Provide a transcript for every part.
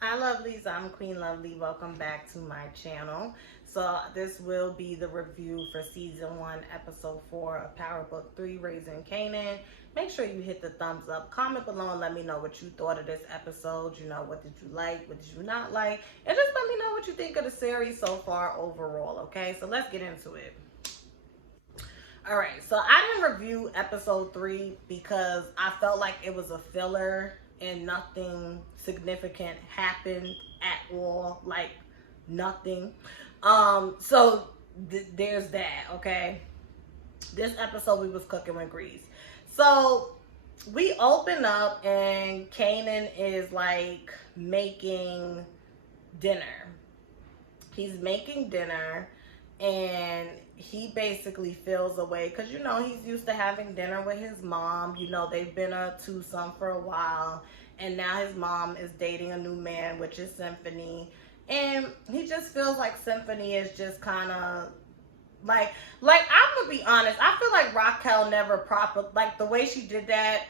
Hi lovelies, I'm Queen Lovely. Welcome back to my channel. So this will be the review for season 1, episode 4 of Power Book 3, Raising Kanan. Make sure you hit the thumbs up, comment below and let me know what you thought of this episode. You know, what did you like, what did you not like, and just let me know what you think of the series so far overall, okay? So let's get into it. Alright, so I didn't review episode 3 because I felt like it was a filler and nothing significant happened at all. Like, nothing. There's that, okay? This episode we was cooking with grease. So we open up and Kanan is like making dinner. He's making dinner and he basically feels away because he's used to having dinner with his mom. They've been a twosome for a while, and now his mom is dating a new man, which is Symphony, and he just feels like Symphony is just kind of like I'm gonna be honest, I feel like Raquel never proper, like the way she did that,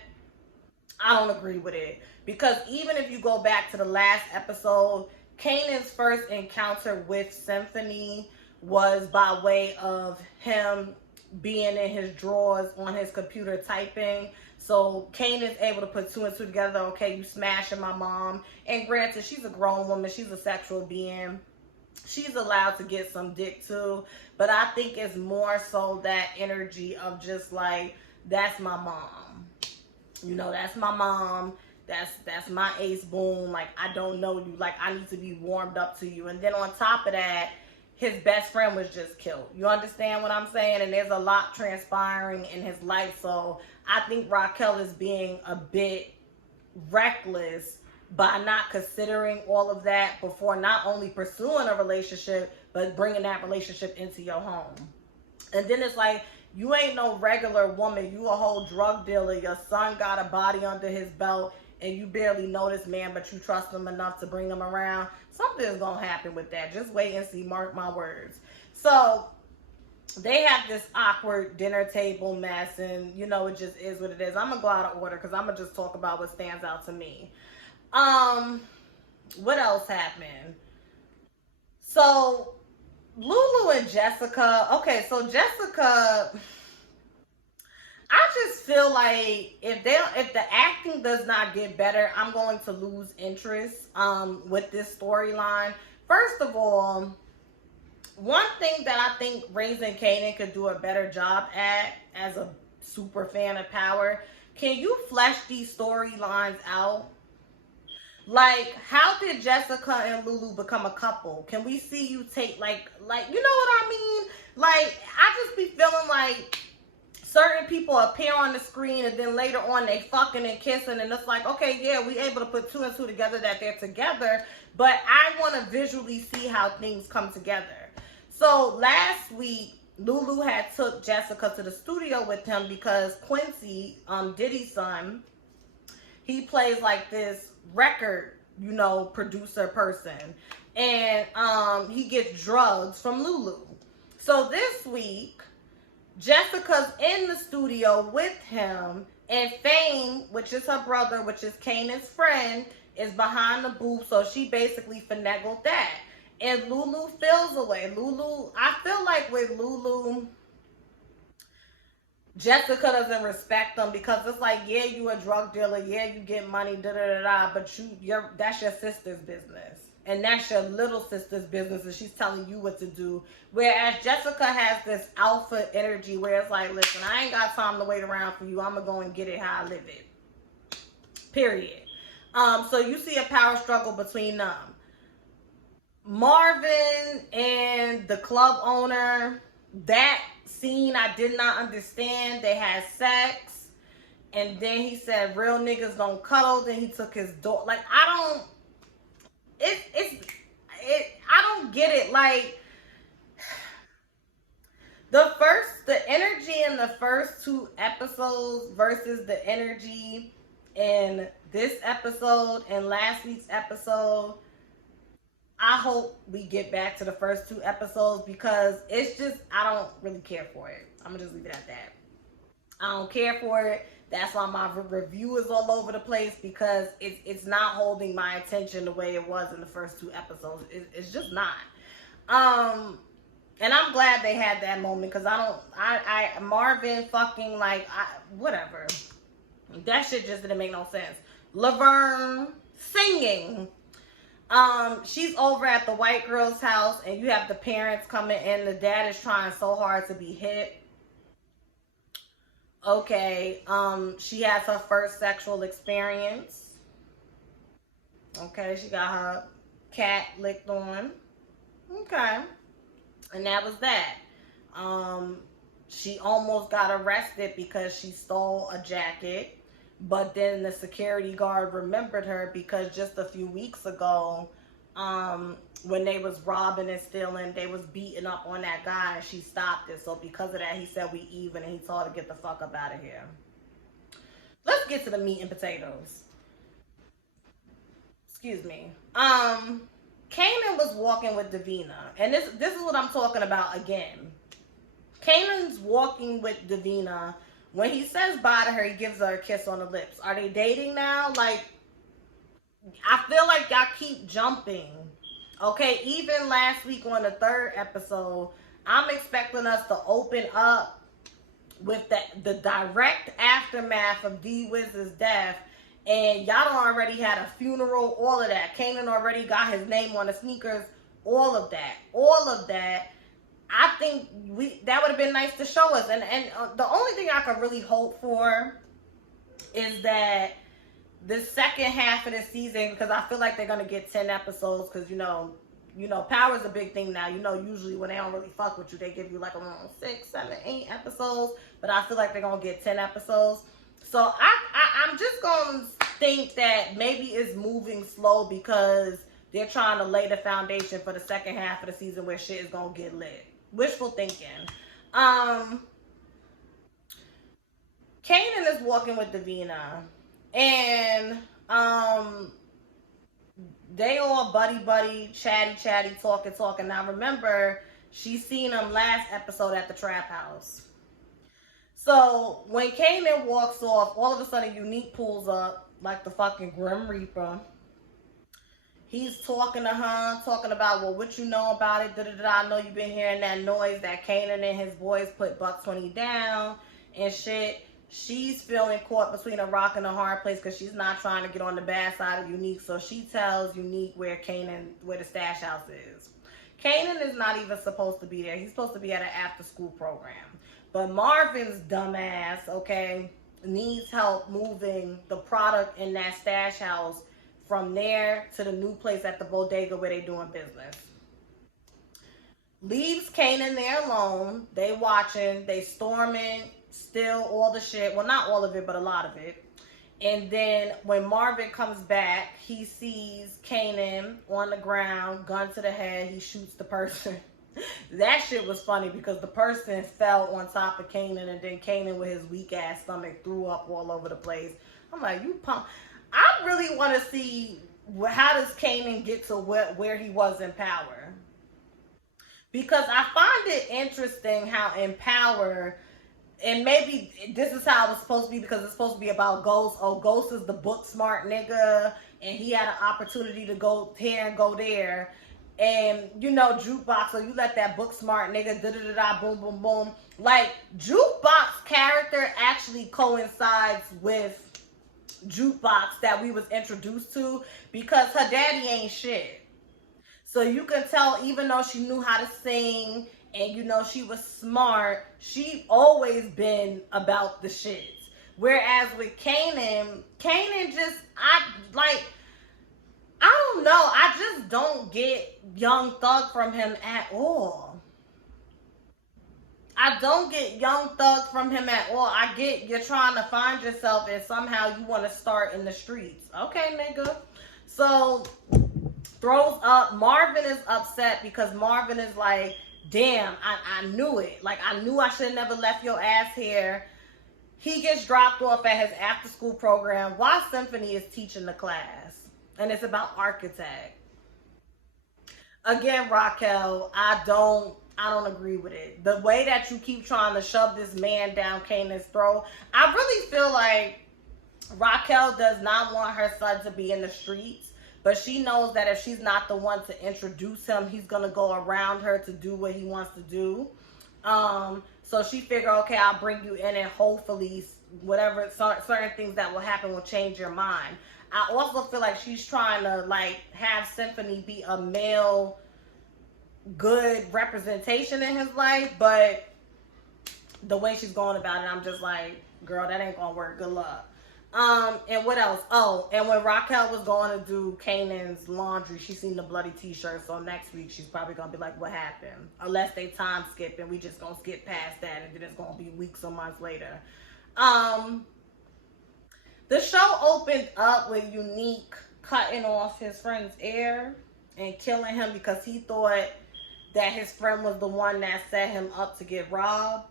I don't agree with it. Because even if you go back to the last episode, Kanan's first encounter with Symphony was by way of him being in his drawers on his computer typing. So Kanan's able to put two and two together. Okay, you smashing my mom. And granted, she's a grown woman. She's a sexual being. She's allowed to get some dick too. But I think it's more so that energy of just like, that's my mom. That's my mom. That's my ace boom. Like, I don't know you. Like, I need to be warmed up to you. And then on top of that, his best friend was just killed. You understand what I'm saying? And there's a lot transpiring in his life. So I think Raquel is being a bit reckless by not considering all of that before not only pursuing a relationship, but bringing that relationship into your home. And then it's like, you ain't no regular woman. You a whole drug dealer. Your son got a body under his belt and you barely know this man, but you trust him enough to bring him around. Something's going to happen with that. Just wait and see. Mark my words. So they have this awkward dinner table mess, and it just is what it is. I'm going to go out of order because I'm going to just talk about what stands out to me. What else happened? So Lulu and Jessica. Okay, so Jessica, I just feel like if the acting does not get better, I'm going to lose interest with this storyline. First of all, one thing that I think Raising Kanan could do a better job at as a super fan of Power, can you flesh these storylines out? Like, how did Jessica and Lulu become a couple? Can we see you take like you know what I mean? Like, I just be feeling like certain people appear on the screen and then later on they fucking and kissing, and it's like, okay, yeah, we able to put two and two together that they're together, but I want to visually see how things come together. So last week, Lulu had took Jessica to the studio with him because Quincy, Diddy's son, he plays like this record, producer person. And he gets drugs from Lulu. So this week, Jessica's in the studio with him, and Fame, which is her brother, which is Kanan's friend, is behind the booth. So she basically finagled that. And Lulu feels away. I feel like with Lulu, Jessica doesn't respect them because it's like, yeah, you a drug dealer, yeah, you get money, da da da da, but that's your sister's business, and that's your little sister's business, and she's telling you what to do. Whereas Jessica has this alpha energy where it's like, listen, I ain't got time to wait around for you. I'm gonna go and get it how I live it. Period. So you see a power struggle between them. Marvin and the club owner, that scene I did not understand. They had sex, and then he said real niggas don't cuddle. Then he took his door. Like, I don't get it. Like, the energy in the first two episodes versus the energy in this episode and last week's episode. I hope we get back to the first two episodes because it's just, I don't really care for it. I'm going to just leave it at that. I don't care for it. That's why my review is all over the place, because it's not holding my attention the way it was in the first two episodes. It's just not. And I'm glad they had that moment, because Marvin fucking, like, whatever. That shit just didn't make no sense. Laverne singing. She's over at the white girl's house, and you have the parents coming in. The dad is trying so hard to be hip. Okay. She has her first sexual experience. Okay, she got her cat licked on. Okay. And that was that. She almost got arrested because she stole a jacket, but then the security guard remembered her because just a few weeks ago, when they was robbing and stealing, they was beating up on that guy, and she stopped it. So because of that, he said we even, and he told her to get the fuck up out of here. Let's get to the meat and potatoes. Excuse me. Kanan was walking with Davina, and this is what I'm talking about again. Kanan's walking with Davina. When he says bye to her, he gives her a kiss on the lips. Are they dating now? Like, I feel like y'all keep jumping. Okay, even last week on the third episode, I'm expecting us to open up with the direct aftermath of D-Wiz's death. And y'all already had a funeral, all of that. Kanan already got his name on the sneakers, all of that. All of that. I think that would have been nice to show us. And the only thing I could really hope for is that the second half of the season, because I feel like they're going to get 10 episodes, because, you know, Power's a big thing now. You know, usually when they don't really fuck with you, they give you like around 6, 7, 8 episodes. But I feel like they're going to get 10 episodes. So I'm just going to think that maybe it's moving slow because they're trying to lay the foundation for the second half of the season where shit is going to get lit. Wishful thinking. Kanan is walking with Davina, and they all buddy, chatty, talking. Now remember, she seen him last episode at the trap house. So when Kanan walks off, all of a sudden Unique pulls up like the fucking Grim Reaper. He's talking to her, talking about, well, what you know about it? I know you've been hearing that noise that Kanan and his boys put Buck-20 down and shit. She's feeling caught between a rock and a hard place because she's not trying to get on the bad side of Unique. So she tells Unique where the stash house is. Kanan is not even supposed to be there. He's supposed to be at an after-school program. But Marvin's dumbass, okay, needs help moving the product in that stash house from there to the new place at the bodega where they doing business. Leaves Kanan there alone. They watching, they storming, steal all the shit. Well, not all of it, but a lot of it. And then when Marvin comes back, he sees Kanan on the ground, gun to the head. He shoots the person. That shit was funny because the person fell on top of Kanan, and then Kanan with his weak ass stomach threw up all over the place. I'm like, you pump. I really want to see how does Kanan get to where he was in Power. Because I find it interesting how in Power, and maybe this is how it was supposed to be because it's supposed to be about Ghost. Oh, Ghost is the book smart nigga, and he had an opportunity to go here and go there. And, you know, Jukebox, so you let that book smart nigga, boom, boom, boom. Like, Jukebox character actually coincides with Jukebox that we was introduced to because her daddy ain't shit. So you can tell, even though she knew how to sing and, you know, she was smart, she always been about the shit. Whereas with Kanan just, I don't know. I just don't get Young Thug from him at all. I don't get Young Thug from him at all. I get you're trying to find yourself and somehow you want to start in the streets. Okay, nigga. So, throws up. Marvin is upset because Marvin is like, damn, I knew it. Like, I knew I should have never left your ass here. He gets dropped off at his after-school program while Symphony is teaching the class. And it's about architect. Again, Raquel, I don't I don't agree with it. The way that you keep trying to shove this man down Kanan's throat, I really feel like Raquel does not want her son to be in the streets, but she knows that if she's not the one to introduce him, he's going to go around her to do what he wants to do. So she figured, okay, I'll bring you in and hopefully whatever, certain things that will happen will change your mind. I also feel like she's trying to like have Symphony be a male good representation in his life, but the way she's going about it, I'm just like, girl, that ain't gonna work. Good luck. And what else? Oh, and when Raquel was going to do Kanan's laundry, she seen the bloody t-shirt. So next week she's probably gonna be like, what happened? Unless they time skip and we just gonna skip past that, and then it's gonna be weeks or months later. The show opened up with Unique cutting off his friend's ear and killing him because he thought that his friend was the one that set him up to get robbed.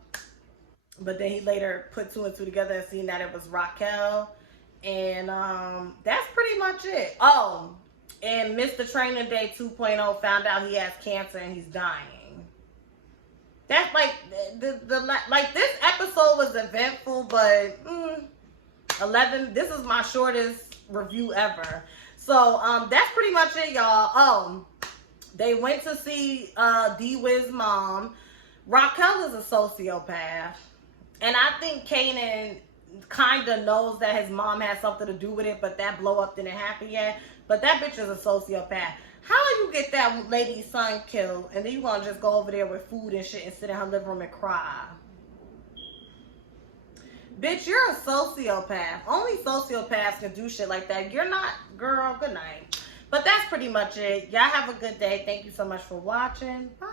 But then he later put two and two together and seen that it was Raquel. And that's pretty much it. Oh, and Mr. Training Day 2.0 found out he has cancer and he's dying. That's like, like this episode was eventful, but 11, this is my shortest review ever. So that's pretty much it, y'all. They went to see D-Wiz's mom. Raquel is a sociopath. And I think Kanan kind of knows that his mom has something to do with it, but that blow up didn't happen yet. But that bitch is a sociopath. How you get that lady's son killed, and then you gonna just go over there with food and shit and sit in her living room and cry? Bitch, you're a sociopath. Only sociopaths can do shit like that. You're not, girl. Good night. But that's pretty much it. Y'all have a good day. Thank you so much for watching. Bye.